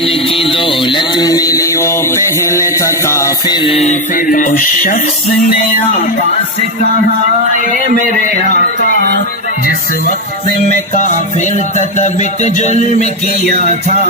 کی دولت ملی وہ پہلے تھا کافر، اس شخص نے آقا سے کہا اے میرے آقا، جس وقت میں کافر تھا تب ایک جرم کیا تھا،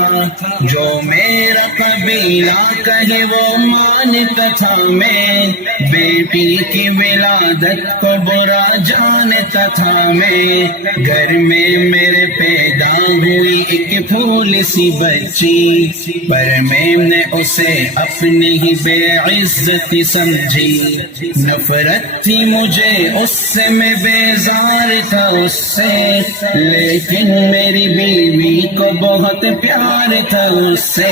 جو میرا قبیلہ کہے وہ مانتا تھا، میں بیٹی کی ولادت کو برا جانتا تھا، میں گھر میں میرے پیدا ہوئی ایک پھول سی بچی، پر میں نے اسے اپنی ہی بے عزتی سمجھی، نفرت تھی مجھے اس سے، میں بیزار تھا اس سے، لیکن میری بیوی کو بہت پیار تھا اس سے،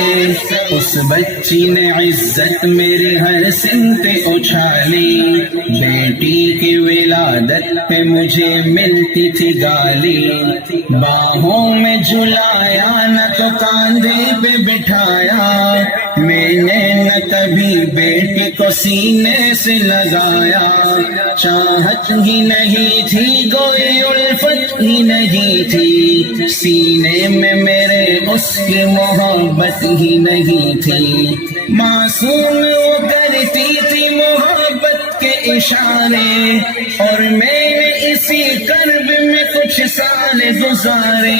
اس بچی نے عزت میری ہر سمت اچھالی، بیٹی کی ولادت پہ مجھے ملتی تھی گالی، باہوں میں جھلایا نہ تو کاندھے پہ بٹھایا، میں نے نہ کبھی بیٹی کو سینے سے لگایا، چاہت ہی نہیں تھی کوئی الفت ہی نہیں تھی، سینے میں میرے اس کی محبت ہی نہیں تھی، معصوم وہ کرتی تھی محبت کے اشارے، اور میں نے اسی کرب میں کچھ سال گزارے،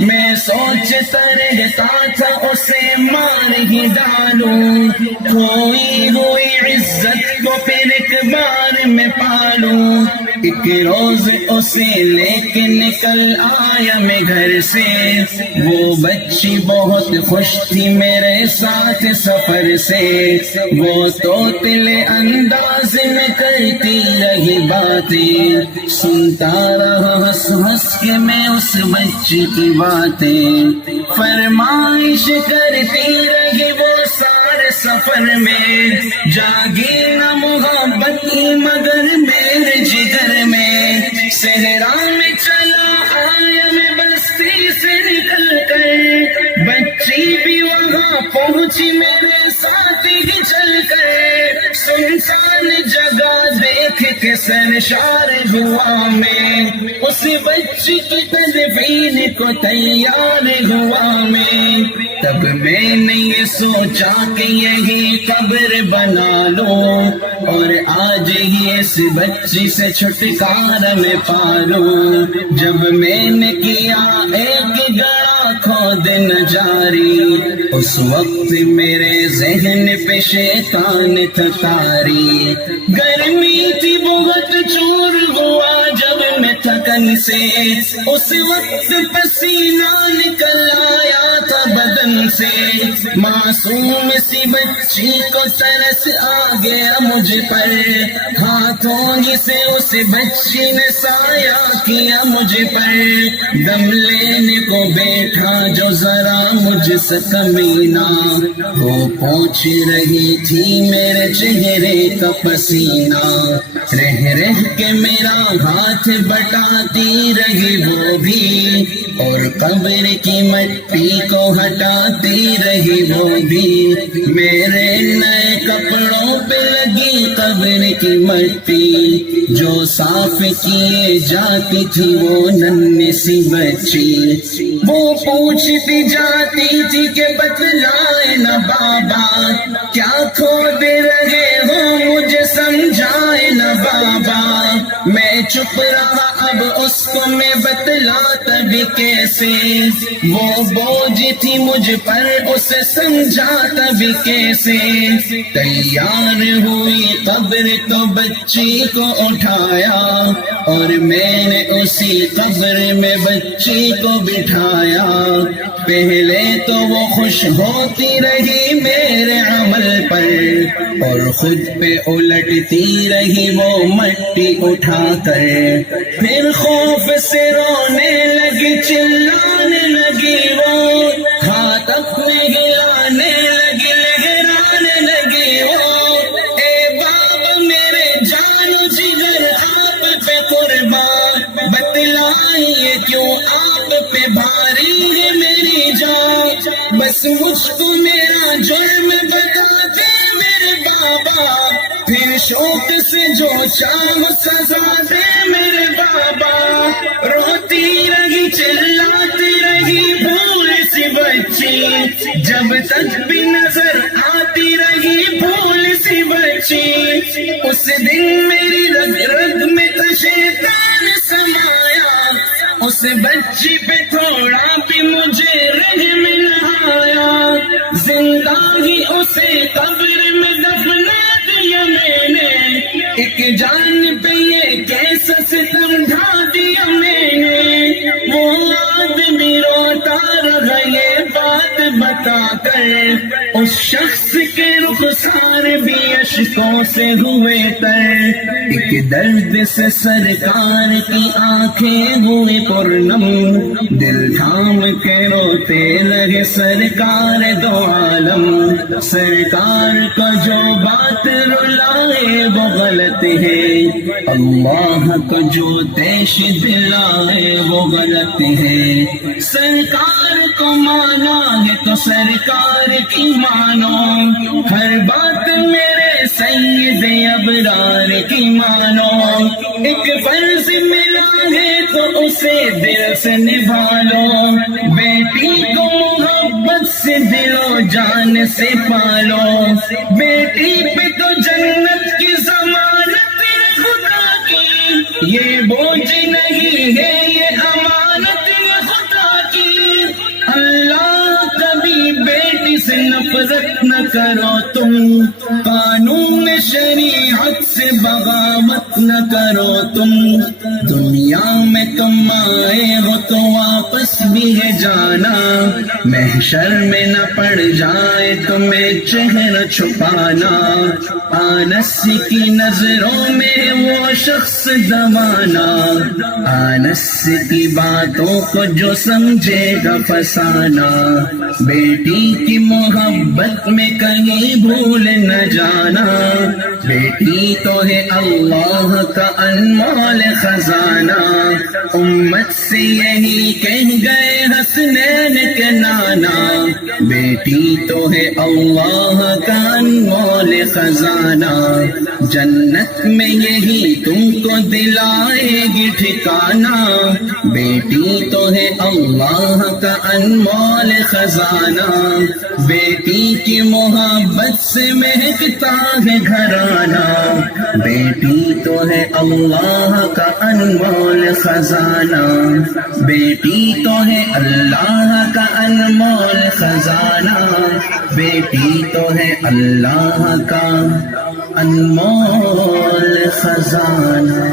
میں سوچتا رہتا تھا اسے مار ہی ڈالوں، کھوئی ہوئی عزت کو پھر ایک بار میں پالوں، ایک روز اسے لے کے نکل آیا میں گھر سے، وہ بچی بہت خوش تھی میرے ساتھ سفر سے، وہ طوطلے انداز میں کرتی رہی باتیں، سنتا رہا ہنس ہنس کے میں اس بچی کی باتیں، فرمائش کرتی رہی وہ سارے سفر میں، جاگی نہ محبت کی مگر میرے جگر میں، صحرا میں چلا آیا میں بستی سے نکل کر، بچی بھی وہاں پہنچی میرے ساتھ ہی چل کر، سنسان جگہ دیکھ کے سرشار ہوا میں، اس بچی کی تدفین کو تیار ہوا میں، تب میں نے یہ سوچا کہ یہی قبر بنا لوں، اور آج ہی اس بچی سے چھٹکارا میں پالوں، جب میں نے کیا ایک گڑا کھود نہ جاری، اس وقت میرے ذہن پہ شیطان تھا طاری، گرمی تھی بہت چور ہوا جب میں تھکن سے، اس وقت پسینہ نکل آیا تھا بدن سے، معصوم سی بچی کو ترس آ گیا مجھ پر، ہاتھوں ہی سے اس بچی نے سایہ کیا مجھ پر، دم لینے کو بیٹھا جو ذرا مجھ سے کمینہ، وہ پوچھ رہی تھی میرے چہرے کا پسینہ، رہ رہ کے میرا ہاتھ بٹاتی رہی وہ بھی، اور قبر کی مٹی کو ہٹاتی رہی وہ بھی، میرے نئے کپڑوں پہ لگی قبر کی مٹی، جو صاف کیے جاتی تھی وہ ننھی سی بچی، وہ پوچھتی جاتی تھی کہ بتلائے نہ بابا، کیا کھود رہے ہو مجھے سمجھائے نہ بابا، میں چپ رہا اب اس کو میں بتلاتا بھی کیسے، وہ بوجھ تھی مجھ پر اسے سمجھاتا بھی کیسے، تیار ہوئی قبر تو بچی کو اٹھایا، اور میں نے اسی قبر میں بچی کو بٹھایا، پہلے تو وہ خوش ہوتی رہی میرے عمل پر، اور خود پہ الٹتی رہی وہ مٹی اٹھا کر، پھر خوف سے رونے لگی چلانے لگی وہ، ہاتھ اپنے ہلانے لگی لہرانے لگی وہ، اے بابا میرے جانو جگر آپ پہ قربان، بتلائیے کیوں آپ پہ بھاری ہے میری جان، بس مجھ کو میرا جرم بتا دے میرے بابا، پھر شوق سے جو چاہو سزا دے میرے بابا، روتی رہی چلاتی رہی بھول سی بچی، جب تک بھی نظر آتی رہی بھول سی بچی، اس دن میری رگ رگ میں تو شیطان سمایا، اس بچی پہ تھوڑا بھی مجھے رحم نہ آیا، زندہ ہی اسے قبر میں دفنا دیا میں نے، ایک جان پہ یہ کیسا ستم ڈھا دیا میں نے، وہ آدمی روتا رہا یہ بات بتا کر، اس شخص کے رخسار بھی اشکوں سے ہوئے تر، ایک درد سے سرکار کی آنکھیں ہوئی پرنم، دل تھام کے روتے لگے سرکار دو عالم، سرکار کو جو بات رلائے وہ غلط ہے، اللہ کو جو دیش دلائے وہ غلط ہے، سرکار کو مانا ہے تو سرکار کی مانو، ہر بات میرے سید ابرار کی مانو، ایک فرض ملا ہے تو اسے دل سے نبھا لو، بیٹی کو محبت سے دل و جان سے پالو، بیٹی پہ تو جنت کی ضمانت ہے خدا کی، یہ بوجھ نہیں ہے یہ امانت ہے خدا کی، اللہ کبھی بیٹی سے نفرت نہ کرو تم، قانون شریعت سے بغاوت نہ کرو تم، دنیا میں تم آئے ہو تو واپس بھی ہے جانا، محشر میں نہ پڑ جائے تمہیں چہرہ چھپانا، آنس کی نظروں میں وہ شخص دوانا، آنس کی باتوں کو جو سمجھے گا فسانا، بیٹی کی محبت میں کہیں بھول نہ جانا، بیٹی تو ہے اللہ کا انمول خزانہ، امت سے یہی کہہ گئے حسنین کے نانا، بیٹی تو ہے اللہ کا انمول خزانہ، جنت میں یہی تم کو دلائے گی ٹھکانہ، بیٹی تو ہے اللہ کا انمول خزانہ، بیٹی کی محبت سے مہکتا ہے گھرانہ، بیٹی تو ہے اللہ کا انمول خزانہ، بیٹی تو ہے اللہ کا انمول خزانہ، بیٹی تو ہے اللہ کا انمول خزانہ۔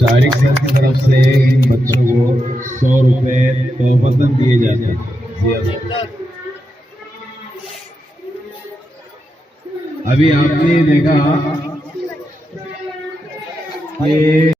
شارق سر کی طرف سے ان بچوں کو 100 روپے تحفتاً دیے جاتے ہیں۔ ابھی آپ نے دیکھا کہ